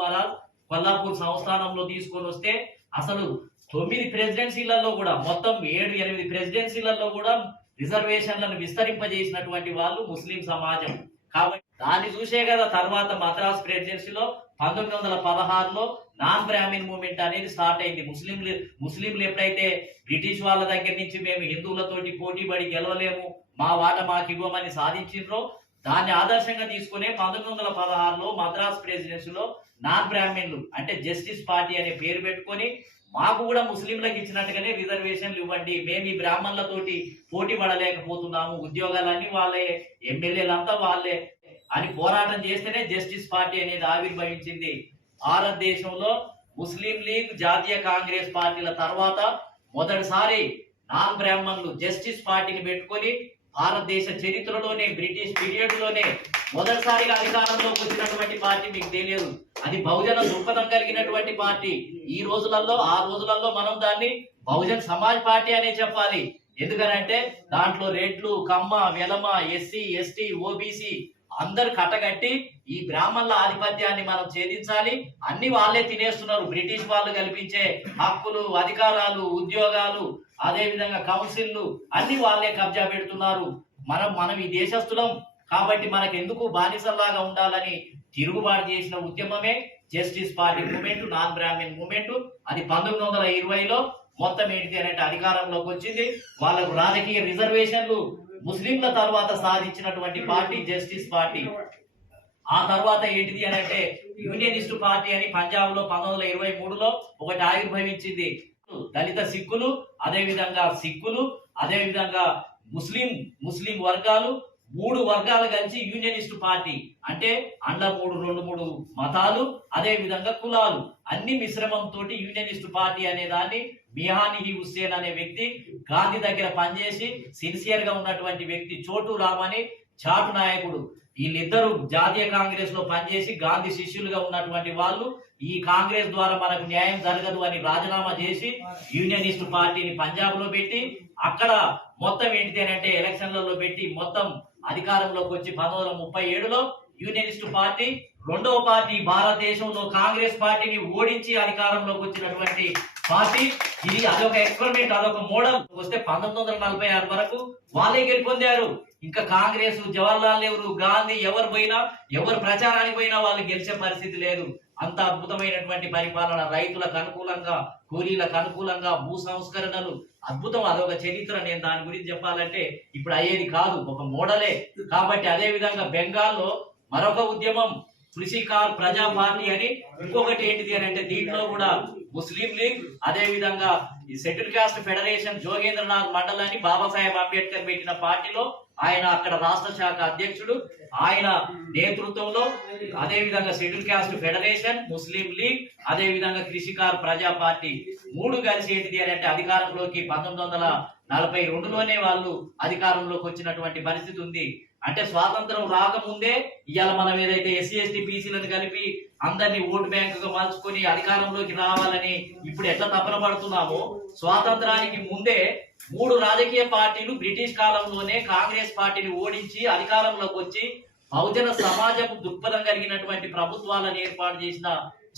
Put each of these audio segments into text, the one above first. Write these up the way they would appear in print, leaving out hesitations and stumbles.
మహారాజ్ కొల్లాపూర్ సంస్థానంలో తీసుకొని వస్తే అసలు 9 ప్రెసిడెన్సీలలో కూడా మొత్తం 7-8 ప్రెసిడెన్సీలలో కూడా రిజర్వేషన్లను విస్తరింపజేసినటువంటి వాళ్ళు ముస్లిం సమాజం. కాబట్టి దాన్ని చూసే కదా తర్వాత మద్రాస్ ప్రెసిడెన్సీలో 1916లో నాన్ బ్రాహ్మిన్ మూవ్మెంట్ అనేది స్టార్ట్ అయింది. ముస్లింలు ఎప్పుడైతే బ్రిటిష్ వాళ్ళ దగ్గర నుంచి మేము హిందువులతోటి పోటీ పడి గెలవలేము, మా వాట మాకు ఇవ్వమని సాధించిండ్రో దాన్ని ఆదర్శంగా తీసుకునే 1916లో మద్రాస్ ప్రెసిడెన్సీలో నాన్ బ్రాహ్మిన్లు అంటే జస్టిస్ పార్టీ అనే పేరు పెట్టుకొని మాకు కూడా ముస్లింలకు ఇచ్చినట్టుగానే రిజర్వేషన్లు ఇవ్వండి, మేము ఈ బ్రాహ్మణులతోటి పోటీ పడలేకపోతున్నాము, ఉద్యోగాలన్నీ వాళ్ళే, ఎమ్మెల్యేలంతా వాళ్ళే అని పోరాటం చేస్తేనే జస్టిస్ పార్టీ అనేది ఆవిర్భవించింది. భారతదేశంలో ముస్లిం లీగ్, జాతీయ కాంగ్రెస్ పార్టీల తర్వాత మొదటిసారి నాన్ బ్రాహ్మణులు జస్టిస్ పార్టీని పెట్టుకొని భారతదేశ చరిత్రలోనే బ్రిటిష్ పీరియడ్ లోనే మొదటిసారిగా అధికారంలోకి వచ్చినటువంటి పార్టీ మీకు తెలియదు. అది బహుజన దృక్పథం కలిగినటువంటి పార్టీ. ఆ రోజులలో మనం దాన్ని బహుజన్ సమాజ్ పార్టీ అనే చెప్పాలి. ఎందుకనంటే దాంట్లో రెడ్లు, కమ్మ, వెలమ, ఎస్సీ, ఎస్టీ, ఓబీసీ అందరు కట్టగట్టి ఈ బ్రాహ్మణుల ఆధిపత్యాన్ని మనం ఛేదించాలి. అన్ని వాళ్ళే తినేస్తున్నారు. బ్రిటిష్ వాళ్ళు కల్పించే హక్కులు, అధికారాలు, ఉద్యోగాలు, అదే విధంగా కౌన్సిల్లు అన్ని వాళ్ళే కబ్జా పెడుతున్నారు. మనం ఈ దేశస్తులం కాబట్టి మనకు ఎందుకు బానిసల్లాగా ఉండాలని తిరుగుబాటు చేసిన ఉద్యమమే Justice Party movement, non Brahmin movement. అది 1920లో మొత్తం ఏంటి అంటే అధికారంలోకి వచ్చింది. వాళ్ళకు రాజకీయ రిజర్వేషన్లు ముస్లింల తర్వాత సాధించినటువంటి పార్టీ జస్టిస్ పార్టీ. ఆ తర్వాత ఏంటిది అని అంటే యూనియనిస్ట్ పార్టీ అని పంజాబ్ లో 1923లో ఒకటి ఆవిర్భవించింది. దళిత సిక్కులు, అదే విధంగా ముస్లిం వర్గాలు 3 వర్గాలు కలిసి యూనియనిస్ట్ పార్టీ అంటే అండ 3 మతాలు, అదే విధంగా కులాలు అన్ని మిశ్రమంతో యూనియనిస్ట్ పార్టీ అనే దాన్ని మియానీ హుస్సేన్ అనే వ్యక్తి గాంధీ దగ్గర పనిచేసి సిన్సియర్ గా ఉన్నటువంటి వ్యక్తి, చోటు రామ్ అని చాటు నాయకుడు, వీళ్ళిద్దరూ జాతీయ కాంగ్రెస్ లో పనిచేసి గాంధీ శిష్యులుగా ఉన్నటువంటి వాళ్ళు ఈ కాంగ్రెస్ ద్వారా మనకు న్యాయం జరగదు అని రాజీనామా చేసి యూనియనిస్ట్ పార్టీని పంజాబ్ లో పెట్టి అక్కడ మొత్తం ఏంటి అంటే ఎలక్షన్లలో పెట్టి మొత్తం అధికారంలోకి వచ్చి 1937లో యూనియనిస్ట్ పార్టీ రెండవ పార్టీ భారతదేశంలో కాంగ్రెస్ పార్టీని ఓడించి అధికారంలోకి వచ్చినటువంటి పార్టీ ఇది. అదొక ఎక్స్పెరిమెంట్, అదొక మోడల్. వస్తే 1946 వరకు వాళ్ళే గెలుపొందారు. ఇంకా కాంగ్రెస్, జవహర్లాల్ నెహ్రూ, గాంధీ ఎవరు ప్రచారానికి పోయినా వాళ్ళు గెలిచే పరిస్థితి లేదు. అంత అద్భుతమైనటువంటి పరిపాలన, రైతులకు అనుకూలంగా, కూలీలకు అనుకూలంగా, భూ సంస్కరణలు అద్భుతం. అదొక చరిత్ర. నేను దాని గురించి చెప్పాలంటే ఇప్పుడు అయ్యేది కాదు, ఒక మోడలే. కాబట్టి అదే విధంగా బెంగాల్లో మరొక ఉద్యమం కృషికార్ ప్రజా పార్టీ అని ఇంకొకటి ఏంటిది అని అంటే దీంట్లో కూడా ముస్లిం లీగ్, అదే విధంగా ఈ schedule caste federation Jogendranath mandal అని బాబాసాహెబ్ అంబేద్కర్ పెట్టిన పార్టీలో ఆయన అక్కడ రాష్ట్ర శాఖ అధ్యక్షుడు. ఆయన నేతృత్వంలో అదే విధంగా షెడ్యూల్ కాస్ట్ ఫెడరేషన్, ముస్లిం లీగ్, అదే విధంగా కృషికార్ ప్రజా పార్టీ 3 కలిసి ఏంటిది అని అంటే అధికారంలోకి 1942లోనే వాళ్ళు అధికారంలోకి వచ్చినటువంటి పరిస్థితి ఉంది. అంటే స్వాతంత్రం రాకముందే ఇవాళ మనం ఏదైతే ఎస్సీ ఎస్టీ బీసీలను కలిపి అందరినీ ఓటు బ్యాంకుగా మార్చుకొని అధికారంలోకి రావాలని ఇప్పుడు ఎట్లా తపన పడుతున్నామో, స్వాతంత్రానికి ముందే 3 రాజకీయ పార్టీలు బ్రిటిష్ కాలంలోనే కాంగ్రెస్ పార్టీని ఓడించి అధికారంలోకి వచ్చి బహుజన సమాజం దృక్పథం కలిగినటువంటి ప్రభుత్వాలను ఏర్పాటు చేసిన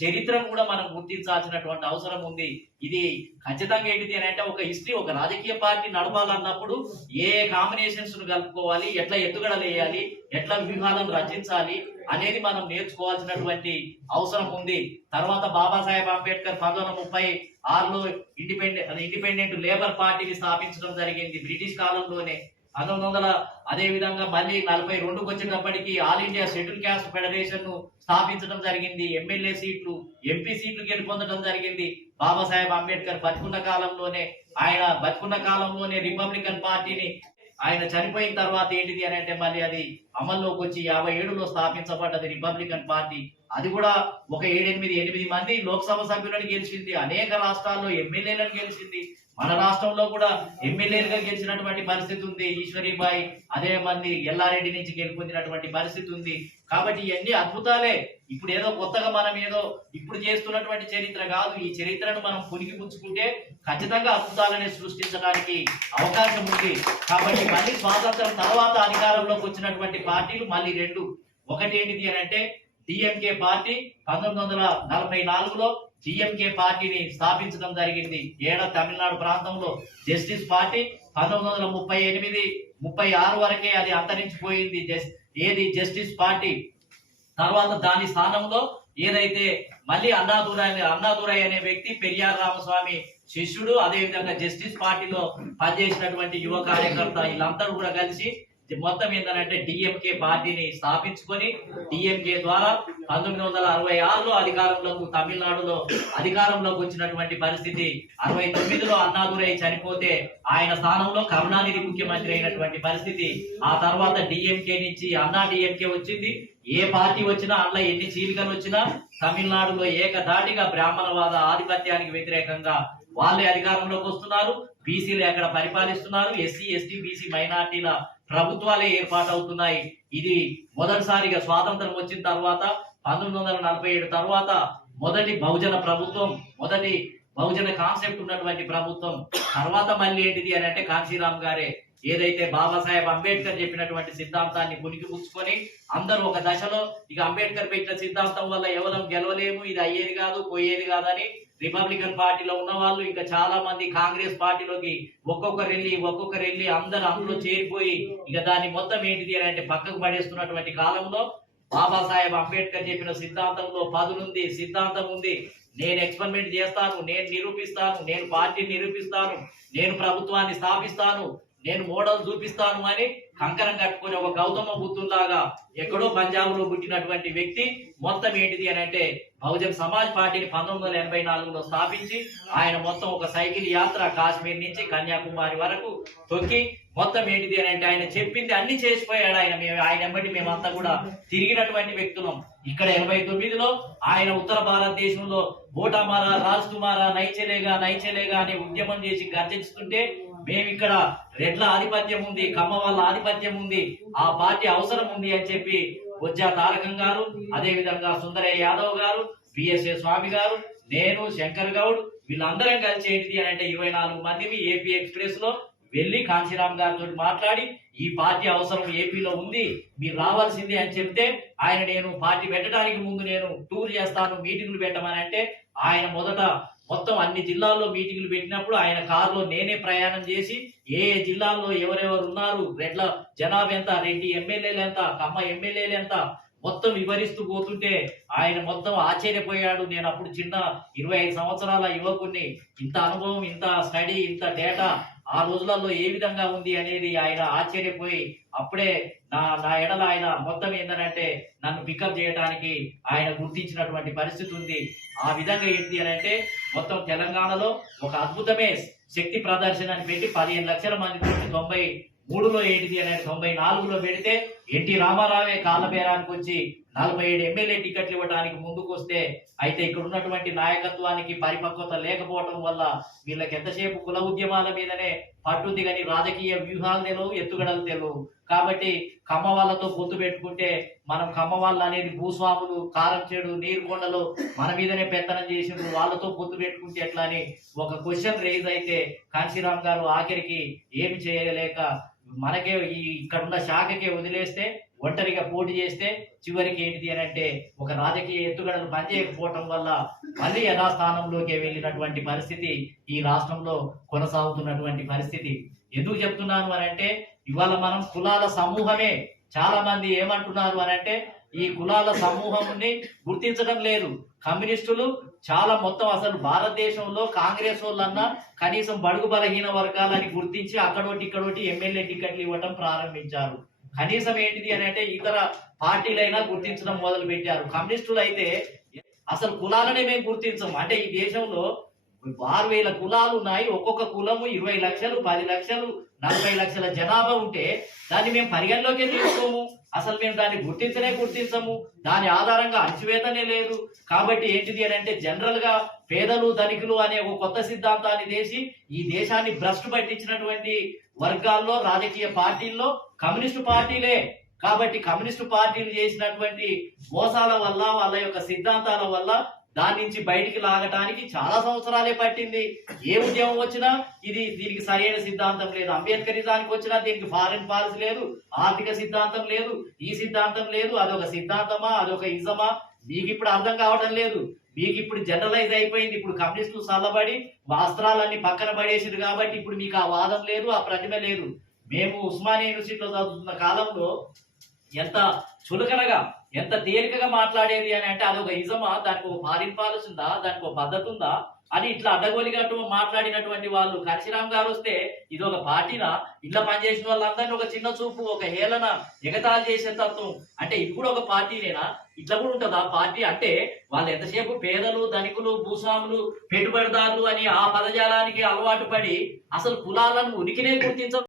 చరిత్రను కూడా మనం గుర్తించాల్సినటువంటి అవసరం ఉంది. ఇది ఖచ్చితంగా ఏంటిది అని అంటే ఒక హిస్టరీ. ఒక రాజకీయ పార్టీ నడపాలన్నప్పుడు ఏ కాంబినేషన్స్ ను కలుపుకోవాలి, ఎట్లా ఎత్తుగడలు వేయాలి, ఎట్లా వ్యూహాలను రచించాలి అనేది మనం నేర్చుకోవాల్సినటువంటి అవసరం ఉంది. తర్వాత బాబాసాహెబ్ అంబేద్కర్ 1936లో ఇండిపెండెంట్ లేబర్ పార్టీని స్థాపించడం జరిగింది బ్రిటిష్ కాలంలోనే. 1900 అదే విధంగా మళ్ళీ 42కు వచ్చేటప్పటికి all India schedule caste federation ను స్థాపించడం జరిగింది. ఎమ్మెల్యే సీట్లు, ఎంపీ సీట్లు గెలుపొందడం జరిగింది. బాబాసాహెబ్ అంబేద్కర్ బతుకున్న కాలంలోనే రిపబ్లికన్ పార్టీని ఆయన చనిపోయిన తర్వాత ఏంటిది అని అంటే మళ్ళీ అది అమల్లోకి వచ్చి 57లో స్థాపించబడ్డది రిపబ్లికన్ పార్టీ. అది కూడా ఒక 7-8 మంది లోక్సభ సభ్యులను గెలిచింది. అనేక రాష్ట్రాల్లో ఎమ్మెల్యేలను గెలిచింది. మన రాష్ట్రంలో కూడా ఎమ్మెల్యేలుగా గెలిచినటువంటి పరిస్థితి ఉంది. ఈశ్వరీబాయి అదే మంది ఎల్లారెడ్డి నుంచి గెలుపొందినటువంటి పరిస్థితి ఉంది. కాబట్టి ఇవన్నీ అద్భుతాలే. ఇప్పుడు ఏదో కొత్తగా మనం ఏదో ఇప్పుడు చేస్తున్నటువంటి చరిత్ర కాదు. ఈ చరిత్రను మనం పునికి పుచ్చుకుంటే ఖచ్చితంగా అద్భుతాలని సృష్టించడానికి అవకాశం ఉంది. కాబట్టి మళ్ళీ స్వాతంత్రం తర్వాత అధికారంలోకి వచ్చినటువంటి పార్టీలు మళ్ళీ 2. ఒకటి ఏంటిది అని అంటే డిఎంకే పార్టీ 1944లో డిఎంకే పార్టీని స్థాపించడం జరిగింది. తమిళనాడు ప్రాంతంలో జస్టిస్ పార్టీ 1938, 36 వరకే అది అంతరించిపోయింది. జస్టిస్ పార్టీ తర్వాత దాని స్థానంలో ఏదైతే మళ్ళీ అన్నాదురై అనే వ్యక్తి పెరియార్ రామస్వామి శిష్యుడు, అదేవిధంగా జస్టిస్ పార్టీలో పనిచేసినటువంటి యువ కార్యకర్త వీళ్ళందరూ కూడా కలిసి మొత్తం ఏంటంటే డిఎంకే పార్టీని స్థాపించుకొని డిఎంకే ద్వారా 1966లో తమిళనాడులో అధికారంలోకి వచ్చినటువంటి పరిస్థితి. 69లో అన్నాదురై చనిపోతే ఆయన స్థానంలో కరుణానిధి ముఖ్యమంత్రి అయినటువంటి పరిస్థితి. ఆ తర్వాత డిఎంకే నుంచి అన్నా డిఎంకే వచ్చింది. ఏ పార్టీ వచ్చినా అందులో ఎన్ని చీలికలు వచ్చినా తమిళనాడులో ఏకధాటిగా బ్రాహ్మణవాద ఆధిపత్యానికి వ్యతిరేకంగా వాళ్ళే అధికారంలోకి వస్తున్నారు. బీసీలు ఎక్కడ పరిపాలిస్తున్నారు. ఎస్సీ, ఎస్టీ, బీసీ మైనార్టీల ప్రభుత్వాలే ఏర్పాటవుతున్నాయి. ఇది మొదటిసారిగా స్వాతంత్రం వచ్చిన తర్వాత 1947 తర్వాత మొదటి బహుజన ప్రభుత్వం, మొదటి బహుజన కాన్సెప్ట్ ఉన్నటువంటి ప్రభుత్వం. తర్వాత మళ్ళీ ఏంటిది అని అంటే కాంశీరామ్ గారే ఏదైతే బాబాసాహెబ్ అంబేద్కర్ చెప్పినటువంటి సిద్ధాంతాన్ని పుణికిపుచ్చుకొని అందరూ ఒక దశలో ఇక అంబేద్కర్ పెట్టిన సిద్ధాంతం వల్ల ఎవరం గెలవలేము, ఇది అయ్యేది కాదు పోయేది కాదని రిపబ్లికన్ పార్టీలో ఉన్న వాళ్ళు ఇంకా చాలా మంది కాంగ్రెస్ పార్టీలోకి ఒక్కొక్కరెళ్ళి అందరు అందులో చేరిపోయి ఇక దాన్ని మొత్తం ఏంటిది అని అంటే పక్కకు పడేస్తున్నటువంటి కాలంలో బాబాసాహెబ్ అంబేద్కర్ చెప్పిన సిద్ధాంతంలో పదునుంది, సిద్ధాంతం ఉంది. నేను ఎక్స్పెరిమెంట్ చేస్తాను, నేను నిరూపిస్తాను, నేను పార్టీని నిరూపిస్తాను, నేను ప్రభుత్వాన్ని స్థాపిస్తాను, నేను మోడల్ చూపిస్తాను అని కంకరం కట్టుకుని ఒక గౌతమ బుద్ధులాగా ఎక్కడో పంజాబ్ లో పుట్టినటువంటి వ్యక్తి మొత్తం ఏంటిది అని అంటే బహుజన్ సమాజ్ పార్టీని 1984లో స్థాపించి ఆయన మొత్తం ఒక సైకిల్ యాత్ర కాశ్మీర్ నుంచి కన్యాకుమారి వరకు తొక్కి మొత్తం ఏంటిది అని అంటే ఆయన చెప్పింది అన్ని చేసిపోయాడు. ఆయన ఎమ్మటి మేమంతా కూడా తిరిగినటువంటి వ్యక్తులం. ఇక్కడ 89లో ఆయన ఉత్తర భారతదేశంలో బోటామారా, రాజ్ కుమారా, నైచెలేగా అనే ఉద్యమం చేసి గర్జిస్తుంటే మేమిక్కడ రెడ్ల ఆధిపత్యం ఉంది, కమ్మ వాళ్ళ ఆధిపత్యం ఉంది, ఆ పార్టీ అవసరం ఉంది అని చెప్పి బొజ్జా తారకం గారు, అదే విధంగా సుందరయ్య యాదవ్ గారు, పిఎస్ఏ స్వామి గారు, నేను, శంకర్ గౌడ్ వీళ్ళందరం కలిసి ఏంటిది అని అంటే 24 మందిని ఏపీ ఎక్స్ప్రెస్ లో వెళ్లి కాంశీరామ్ గారితో మాట్లాడి ఈ పార్టీ అవసరం ఏపీలో ఉంది, మీరు రావాల్సిందే అని చెప్తే ఆయన నేను పార్టీ పెట్టడానికి ముందు నేను టూర్ చేస్తాను, మీటింగ్లు పెట్టమని అంటే ఆయన మొదట మొత్తం అన్ని జిల్లాల్లో మీటింగ్లు పెట్టినప్పుడు ఆయన కారులో నేనే ప్రయాణం చేసి ఏ జిల్లాల్లో ఎవరెవరు ఉన్నారు, రెడ్ల జనాభా ఎంత, రెడ్డి ఎమ్మెల్యేలు ఎంత, కమ్మ ఎమ్మెల్యేలు ఎంత మొత్తం వివరిస్తూ పోతుంటే ఆయన మొత్తం ఆశ్చర్యపోయాడు. నేను అప్పుడు చిన్న 25 సంవత్సరాల యువకుడిని, ఇంత అనుభవం, ఇంత స్టడీ, ఇంత డేటా ఆ రోజులలో ఏ విధంగా ఉంది అనేది ఆయన ఆశ్చర్యపోయి అప్పుడే నా ఎడల ఆయన మొత్తం ఏంటంటే నన్ను పికప్ చేయడానికి ఆయన గుర్తించినటువంటి పరిస్థితి ఉంది. ఆ విధంగా ఏంటి అని అంటే మొత్తం తెలంగాణలో ఒక అద్భుతమే శక్తి ప్రదర్శన అని పెట్టి 15 లక్షల మంది 93లో ఏంటిది అని 94లో పెడితే ఎన్టీ రామారావే కాలబేరానికి వచ్చి 47 ఎమ్మెల్యే టికెట్లు ఇవ్వడానికి ముందుకు వస్తే అయితే ఇక్కడ ఉన్నటువంటి నాయకత్వానికి పరిపక్వత లేకపోవడం వల్ల వీళ్ళకి ఎంతసేపు కుల ఉద్యమాల మీదనే పట్టుంది కానీ రాజకీయ వ్యూహాలు తెలియవు, ఎత్తుగడలు తెలియవు. కాబట్టి కమ్మ వాళ్ళతో పొత్తు పెట్టుకుంటే మనం కమ్మ వాళ్ళు అనేది భూస్వాములు, కారం చెడు, నీరుకొండలు మన మీదనే పెత్తనం చేసిండ్రు, వాళ్ళతో పొత్తు పెట్టుకుంటే ఎట్లా అని ఒక క్వశ్చన్ రేజ్ అయితే కాంశీరామ్ గారు ఆఖరికి ఏమి చేయలేక మనకే ఇక్కడ ఉన్న శాఖకే వదిలేస్తే ఒంటరిగా పోటీ చేస్తే చివరికి ఏంటిది అని అంటే ఒక రాజకీయ ఎత్తుగడలు పనిచేయకపోవటం వల్ల మళ్ళీ యథాస్థానంలోకి వెళ్ళినటువంటి పరిస్థితి ఈ రాష్ట్రంలో కొనసాగుతున్నటువంటి పరిస్థితి. ఎందుకు చెప్తున్నాను అని అంటే ఇవాళ మనం కులాల సమూహమే, చాలా మంది ఏమంటున్నారు అని అంటే ఈ కులాల సమూహంని గుర్తించడం లేదు. కమ్యూనిస్టులు చాలా మొత్తం అసలు భారతదేశంలో కాంగ్రెస్ వాళ్ళన్నా కనీసం బడుగు బలహీన వర్గాలని గుర్తించి ఇక్కడోటి ఎమ్మెల్యే టికెట్లు ఇవ్వడం ప్రారంభించారు. కనీసం ఏంటిది అని అంటే ఇతర పార్టీలైనా గుర్తించడం మొదలు పెట్టారు. కమ్యూనిస్టులు అయితే అసలు కులాలనే మేము గుర్తించము. అంటే ఈ దేశంలో 6000 కులాలు ఉన్నాయి. ఒక్కొక్క కులము 20 లక్షలు, 10 లక్షలు, 40 లక్షల జనాభా ఉంటే దాన్ని మేము పరిగణలోకే తీసుకోము. అసలు మేము దాన్ని గుర్తించము. దాని ఆధారంగా అణచివేతనే లేదు. కాబట్టి ఏంటిది అని అంటే జనరల్ గా పేదలు ధనికులు అనే ఒక కొత్త సిద్ధాంతాన్ని చేసి ఈ దేశాన్ని భ్రష్టు పట్టించినటువంటి వర్గాల్లో రాజకీయ పార్టీల్లో కమ్యూనిస్టు పార్టీలే. కాబట్టి కమ్యూనిస్టు పార్టీలు చేసినటువంటి మోసాల వల్ల, వాళ్ళ యొక్క సిద్ధాంతాల వల్ల దాని నుంచి బయటికి లాగటానికి చాలా సంవత్సరాలే పట్టింది. ఏ ఉద్యమం వచ్చినా దీనికి సరైన సిద్ధాంతం లేదు. అంబేద్కరిజానికి వచ్చినా దీనికి ఫారెన్ పాలసీ లేదు, ఆర్థిక సిద్ధాంతం లేదు, ఈ సిద్ధాంతం లేదు. అదొక సిద్ధాంతమా, అదొక ఇజమా, మీకు ఇప్పుడు అర్థం కావడం లేదు. మీకు ఇప్పుడు జనరలైజ్ అయిపోయింది. ఇప్పుడు కమ్యూనిస్టులు చల్లబడి వస్త్రాలన్నీ పక్కన పడేసారు కాబట్టి ఇప్పుడు మీకు ఆ వాదం లేదు, ఆ ప్రతిభ లేదు. మేము ఉస్మానియా యూనివర్సిటీలో చదువుతున్న కాలంలో ఎంత చులకనగా, ఎంత తేలికగా మాట్లాడేది అని అంటే అదొక ఇజమా, దానికి ఒక ఫారిన్ పాలసీ ఉందా, దానికి ఒక పద్ధతి ఉందా అని ఇట్లా అడ్డగోలిగట్టు మాట్లాడినటువంటి వాళ్ళు కాశీరామ్ గారు వస్తే ఇది ఒక పార్టీనా, ఇట్లా పనిచేసిన వాళ్ళందరినీ ఒక చిన్న చూపు, ఒక హేళన, ఎగతాళి చేసే తత్వం, అంటే ఇది కూడా ఒక పార్టీనేనా? ఇట్లా కూడా ఉంటుందా పార్టీ అంటే? వాళ్ళు ఎంతసేపు పేదలు, ధనికులు, భూస్వాములు, పెట్టుబడిదారులు అని ఆ పదజాలానికి అలవాటు పడి అసలు కులాలను ఉనికినే గుర్తించ